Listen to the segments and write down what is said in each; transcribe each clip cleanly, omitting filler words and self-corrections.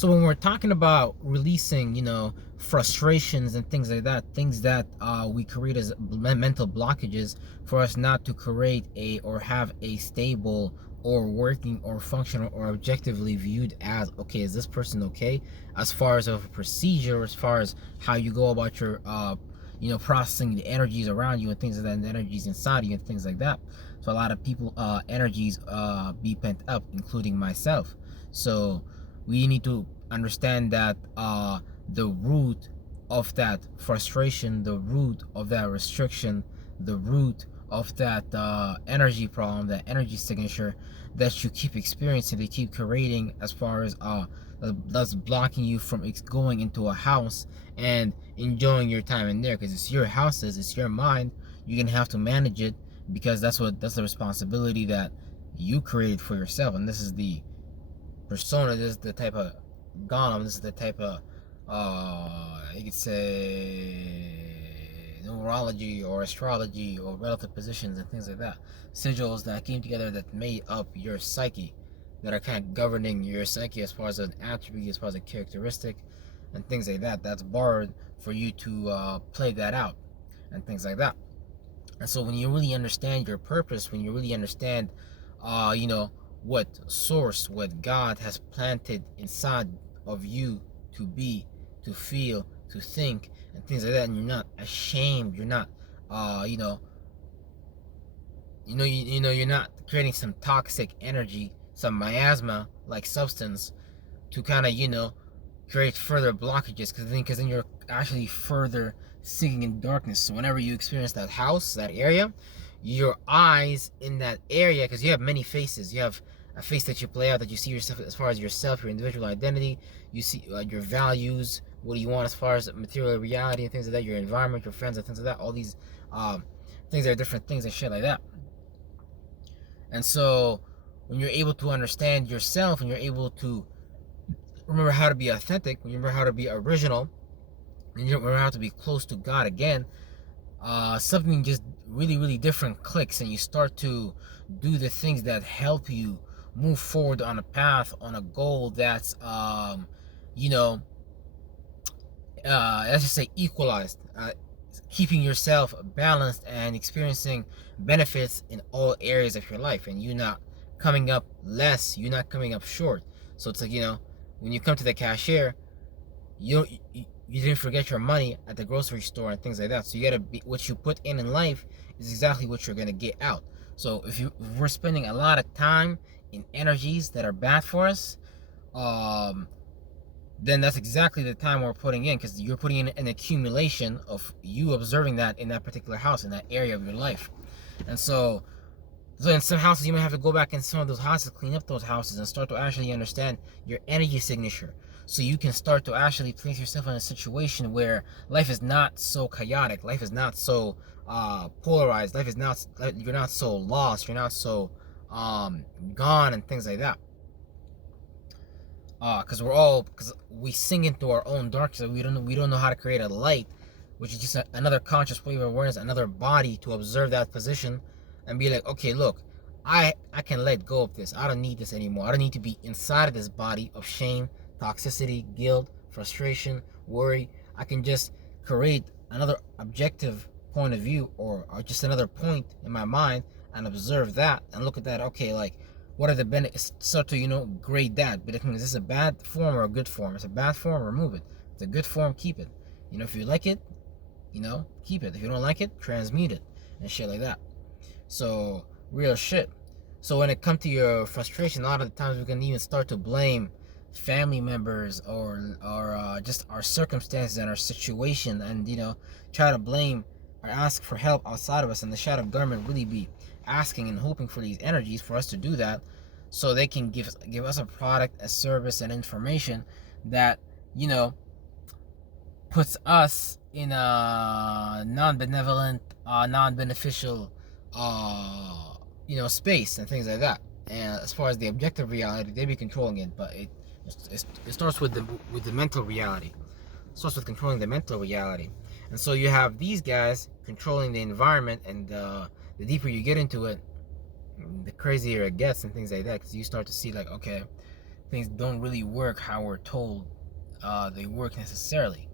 So when we're talking about releasing, frustrations and things like that, things that we create as mental blockages for us not to create a or have a stable or working or functional or objectively viewed as, okay, is this person okay, as far as of a procedure, as far as how you go about your processing the energies around you and things like that, and the energies inside you and things like that. So a lot of people energies be pent up, including myself. So we need to understand that the root of that frustration, the root of that restriction, the root of that energy problem, that energy signature that you keep experiencing, they keep creating, as far as that's blocking you from going into a house and enjoying your time in there, because it's your houses, it's your mind. You're gonna have to manage it, because that's the responsibility that you created for yourself. And this is the persona, this is the type of golem, this is the type of you could say numerology or astrology or relative positions and things like that, sigils that came together that made up your psyche, that are kind of governing your psyche as far as an attribute, as far as a characteristic and things like that, that's borrowed for you to play that out and things like that. And so when you really understand your purpose, when you really understand what source, what God has planted inside of you to be, to feel, to think, and things like that, and you're not ashamed, you're not you're not creating some toxic energy, some miasma like substance to kind of create further blockages, because then you're actually further sinking in darkness. So whenever you experience that house, that area, your eyes in that area, because you have many faces, you have a face that you play out, that you see yourself as far as yourself, your individual identity, you see your values, what do you want as far as material reality and things like that, your environment, your friends and things like that, all these things are different things and shit like that. And so when you're able to understand yourself and you're able to remember how to be authentic, when you remember how to be original, and you remember how to be close to God again, something just really, really different clicks, and you start to do the things that help you move forward on a path, on a goal that's, let's just say equalized, keeping yourself balanced and experiencing benefits in all areas of your life, and you not coming up less, you're not coming up short. So it's like, when you come to the cashier, you didn't forget your money at the grocery store and things like that. So you gotta be, what you put in life is exactly what you're gonna get out. So if we're spending a lot of time in energies that are bad for us, then that's exactly the time we're putting in, because you're putting in an accumulation of you observing that in that particular house, in that area of your life. And so in some houses, you might have to go back in some of those houses, clean up those houses, and start to actually understand your energy signature. So you can start to actually place yourself in a situation where life is not so chaotic, life is not so polarized, life is not, you're not so lost, you're not so gone and things like that. Because we sink into our own darkness. We don't know how to create a light, which is just another conscious wave of awareness, another body to observe that position and be like, okay, look, I can let go of this. I don't need this anymore. I don't need to be inside of this body of shame, toxicity, guilt, frustration, worry. I can just create another objective point of view, or just another point in my mind, and observe that and look at that. Okay, like, what are the benefits? Start to grade that. But is this a bad form or a good form? If it's a bad form, remove it. If it's a good form, keep it. If you like it, keep it. If you don't like it, transmute it and shit like that. So real shit. So when it comes to your frustration, a lot of the times we can even start to blame family members or just our circumstances and our situation, and try to blame or ask for help outside of us. And the shadow government really be asking and hoping for these energies for us to do that, so they can give us a product, a service, and information that puts us in a non-benevolent, non-beneficial space and things like that. And as far as the objective reality, they be controlling it, but it starts with the mental reality. It starts with controlling the mental reality. And so you have these guys controlling the environment, and the deeper you get into it, the crazier it gets and things like that, because you start to see like, okay, things don't really work how we're told they work necessarily.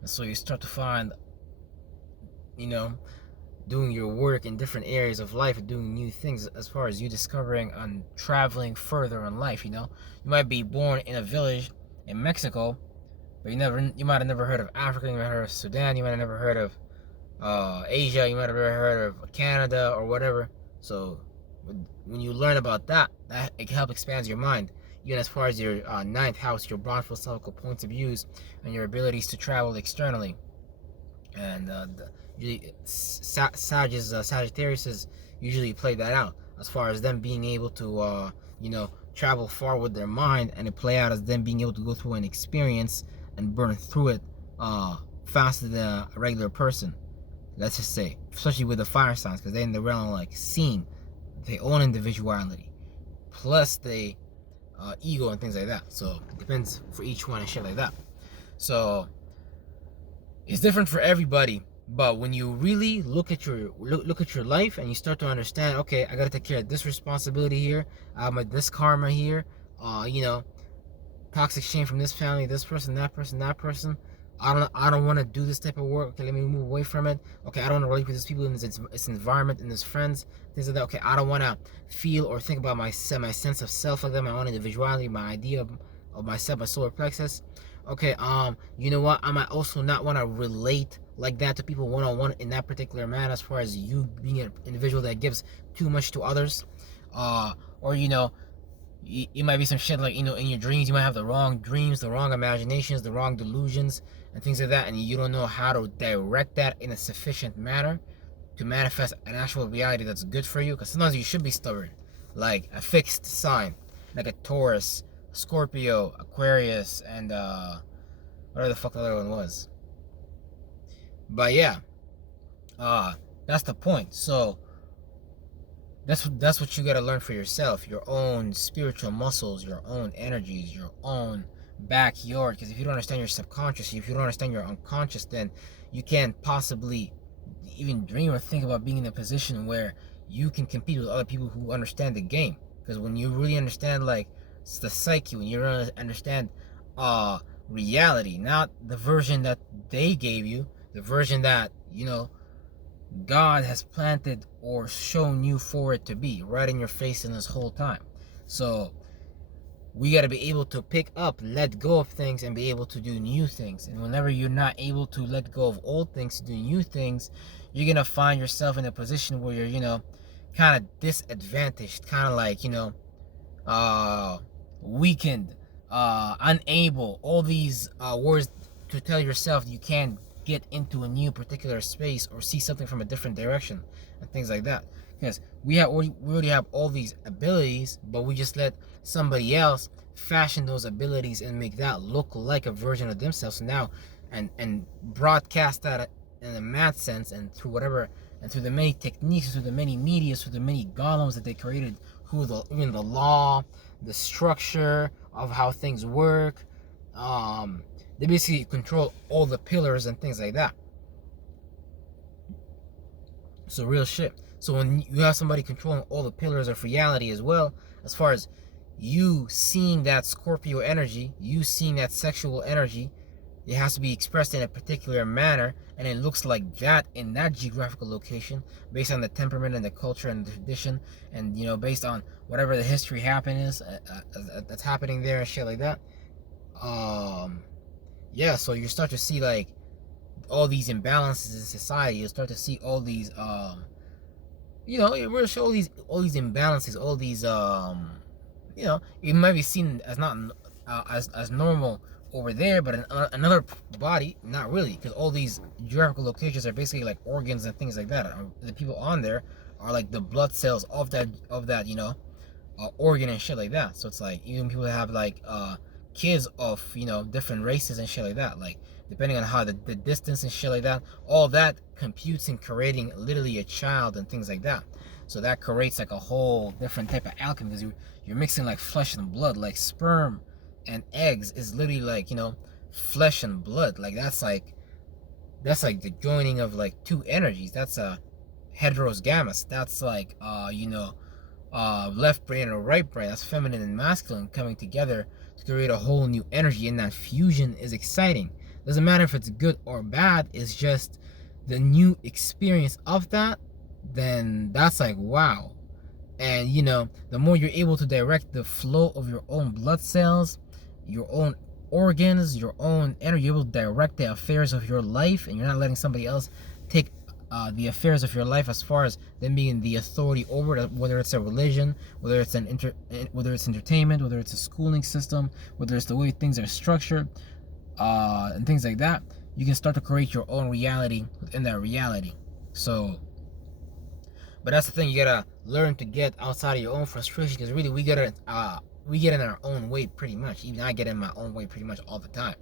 And so you start to find, you know, doing your work in different areas of life, doing new things as far as you discovering and traveling further in life. You might be born in a village in Mexico, but you might have never heard of Africa, you might have heard of Sudan, you might have never heard of Asia, you might have never heard of Canada or whatever. So when you learn about that it helps expand your mind, even as far as your ninth house, your broad philosophical points of views, and your abilities to travel externally. And Sagittarius usually play that out as far as them being able to travel far with their mind, and it play out as them being able to go through an experience and burn through it faster than a regular person, let's just say, especially with the fire signs, because they're in the realm of like seeing their own individuality plus the ego and things like that. So it depends for each one and shit like that. So it's different for everybody. But when you really look at your life and you start to understand, okay, I gotta take care of this responsibility here, this karma here, toxic shame from this family, this person, that person, that person. I don't want to do this type of work. Okay, let me move away from it. Okay, I don't want to relate with these people in this environment, in this friends, things like that. Okay, I don't want to feel or think about my sense of self like that, my own individuality, my idea of myself, my solar plexus. Okay, you know what? I might also not want to relate like that to people one-on-one in that particular manner, as far as you being an individual that gives too much to others, or you might be some shit like, in your dreams, you might have the wrong dreams, the wrong imaginations, the wrong delusions, and things like that, and you don't know how to direct that in a sufficient manner to manifest an actual reality that's good for you. Because sometimes you should be stubborn, like a fixed sign, like a Taurus, Scorpio, Aquarius, and whatever the fuck the other one was. But yeah, that's the point. So that's what you gotta learn for yourself, your own spiritual muscles, your own energies, your own backyard. Because if you don't understand your subconscious, if you don't understand your unconscious, then you can't possibly even dream or think about being in a position where you can compete with other people who understand the game. Because when you really understand like the psyche, when you really understand reality, not the version that they gave you, the version that God has planted or shown you for it to be right in your face in this whole time. So we got to be able to pick up, let go of things, and be able to do new things. And whenever you're not able to let go of old things to do new things, you're gonna find yourself in a position where you're kind of disadvantaged, kind of like weakened, unable, all these words to tell yourself you can't get into a new particular space or see something from a different direction and things like that. Because we already have all these abilities, but we just let somebody else fashion those abilities and make that look like a version of themselves now, and broadcast that in a math sense, and through whatever, and through the many techniques, through the many medias, through the many golems that they created, even the law, the structure of how things work. They basically control all the pillars and things like that. So real shit. So when you have somebody controlling all the pillars of reality as well, as far as you seeing that Scorpio energy, you seeing that sexual energy, it has to be expressed in a particular manner, and it looks like that in that geographical location, based on the temperament and the culture and the tradition, and based on whatever the history that's happening there and shit like that. Yeah, so you start to see like all these imbalances in society. You start to see all these it will show all these imbalances, all these it might be seen as not as normal over there, but in another body, not really, because all these geographical locations are basically like organs and things like that. The people on there are like the blood cells of that organ and shit like that. So it's like even people that have like kids of different races and shit like that, like depending on how the distance and shit like that, all that computes in creating literally a child and things like that. So that creates like a whole different type of alchemy, because you're mixing like flesh and blood. Like sperm and eggs is literally like flesh and blood. Like that's like the joining of like two energies. That's a heteros gammas. That's like left brain or right brain. That's feminine and masculine coming together to create a whole new energy, and that fusion is exciting. Doesn't matter if it's good or bad, it's just the new experience of that. Then that's like, wow. And you know, the more you're able to direct the flow of your own blood cells, your own organs, your own energy, you're able to direct the affairs of your life, and you're not letting somebody else take the affairs of your life as far as them being the authority over it, whether it's a religion, whether it's whether it's entertainment, whether it's a schooling system, whether it's the way things are structured, and things like that. You can start to create your own reality within that reality. So, but that's the thing, you gotta learn to get outside of your own frustration, because really we get in our own way pretty much. Even I get in my own way pretty much all the time.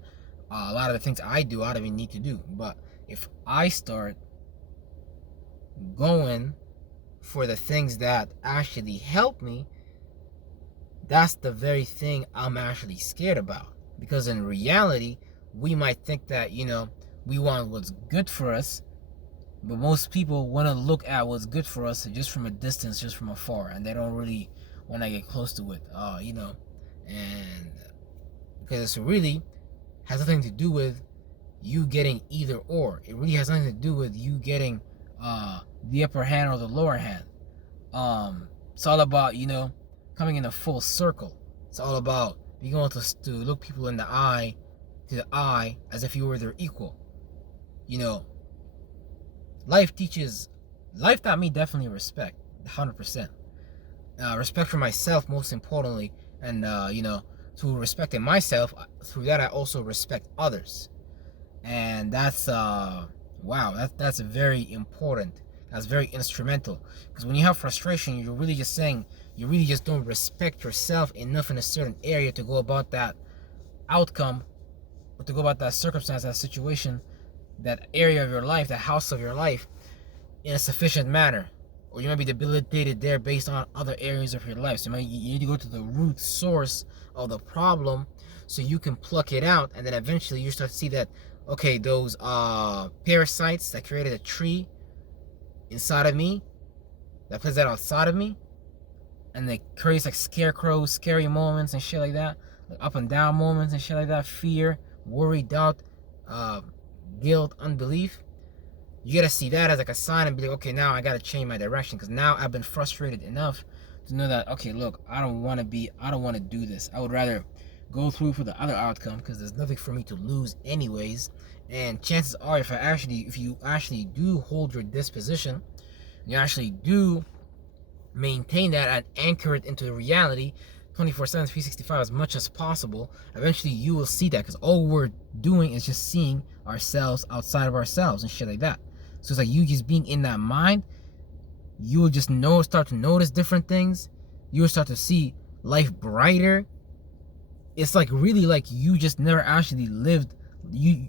A lot of the things I do, I don't even need to do. But if I start going for the things that actually help me, that's the very thing I'm actually scared about. Because in reality, we might think that, you know, we want what's good for us, but most people want to look at what's good for us just from a distance, just from afar, and they don't really want to get close to it, you know. And because it really has nothing to do with you getting either or. It really has nothing to do with you getting the upper hand or the lower hand. It's all about, you know, coming in a full circle. It's all about being able to look people in the eye, to the eye, as if you were their equal. You know, life taught me definitely respect, 100%. Respect for myself, most importantly, and you know, through respecting myself, through that I also respect others. And that's wow, that's very important. That's very instrumental, because when you have frustration, you're really just saying you really just don't respect yourself enough in a certain area to go about that outcome, or to go about that circumstance, that situation, that area of your life, that house of your life, in a sufficient manner. Or you might be debilitated there based on other areas of your life. So you need to go to the root source of the problem so you can pluck it out, and then eventually you start to see that, okay, those parasites that created a tree inside of me, that plays that outside of me, and they creates like scarecrows, scary moments and shit like that, like up and down moments and shit like that, fear, worry, doubt, guilt, unbelief. You gotta see that as like a sign and be like, okay, now I gotta change my direction, because now I've been frustrated enough to know that, okay, look, I don't want to do this. I would rather go through for the other outcome, because there's nothing for me to lose anyways. And chances are, if you actually do hold your disposition, you actually do maintain that and anchor it into reality 24/7, 365 as much as possible, eventually you will see that, because all we're doing is just seeing ourselves outside of ourselves and shit like that. So it's like you just being in that mind, you will just start to notice different things. You will start to see life brighter. It's like really like you just never actually lived. You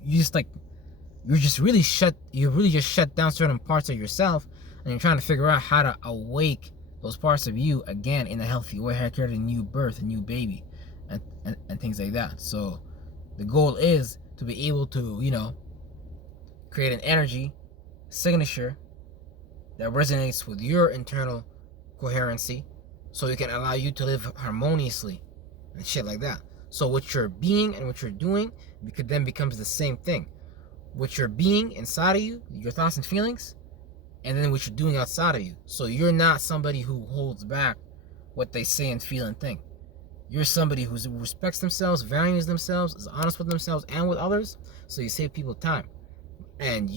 really just shut down certain parts of yourself, and you're trying to figure out how to awake those parts of you again in a healthy way, how to create a new birth, a new baby, and things like that. So the goal is to be able to, you know, create an energy signature that resonates with your internal coherency, so it can allow you to live harmoniously and shit like that. So what you're being and what you're doing then becomes the same thing. What you're being inside of you, your thoughts and feelings, and then what you're doing outside of you. So you're not somebody who holds back what they say and feel and think. You're somebody who respects themselves, values themselves, is honest with themselves and with others, so you save people time. And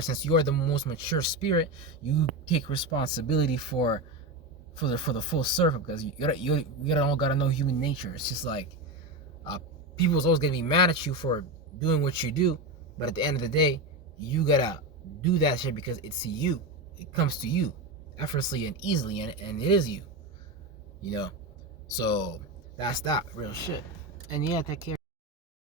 since you are the most mature spirit, you take responsibility for the full circle, because you gotta know human nature. It's just like people's always gonna be mad at you for doing what you do, but at the end of the day, you gotta do that shit because it's you. It comes to you effortlessly and easily, and it is you. You know, so that's that real shit. And yeah, take care.